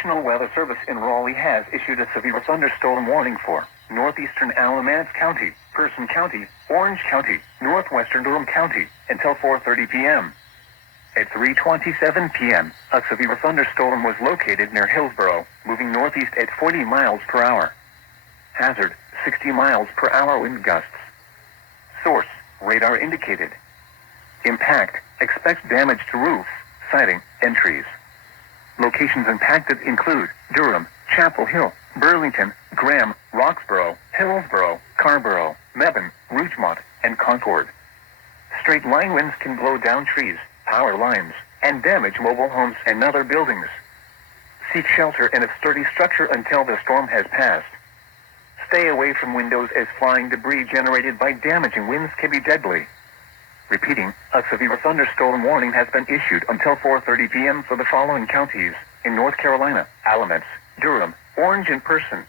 National Weather Service in Raleigh has issued a severe thunderstorm warning for northeastern Alamance County, Person County, Orange County, northwestern Durham County, until 4:30 p.m. At 3:27 p.m., a severe thunderstorm was located near Hillsborough, moving northeast at 40 miles per hour. Hazard, 60 miles per hour wind gusts. Source, radar indicated. Impact, expect damage to roof, siding, and trees. Locations impacted include Durham, Chapel Hill, Burlington, Graham, Roxborough, Hillsborough, Carborough, Mebane, Rougemont, and Concord. Straight line winds can blow down trees, power lines, and damage mobile homes and other buildings. Seek shelter in a sturdy structure until the storm has passed. Stay away from windows as flying debris generated by damaging winds can be deadly. Repeating, a severe thunderstorm warning has been issued until 4:30 p.m. for the following counties in North Carolina: Alamance, Durham, Orange and Person.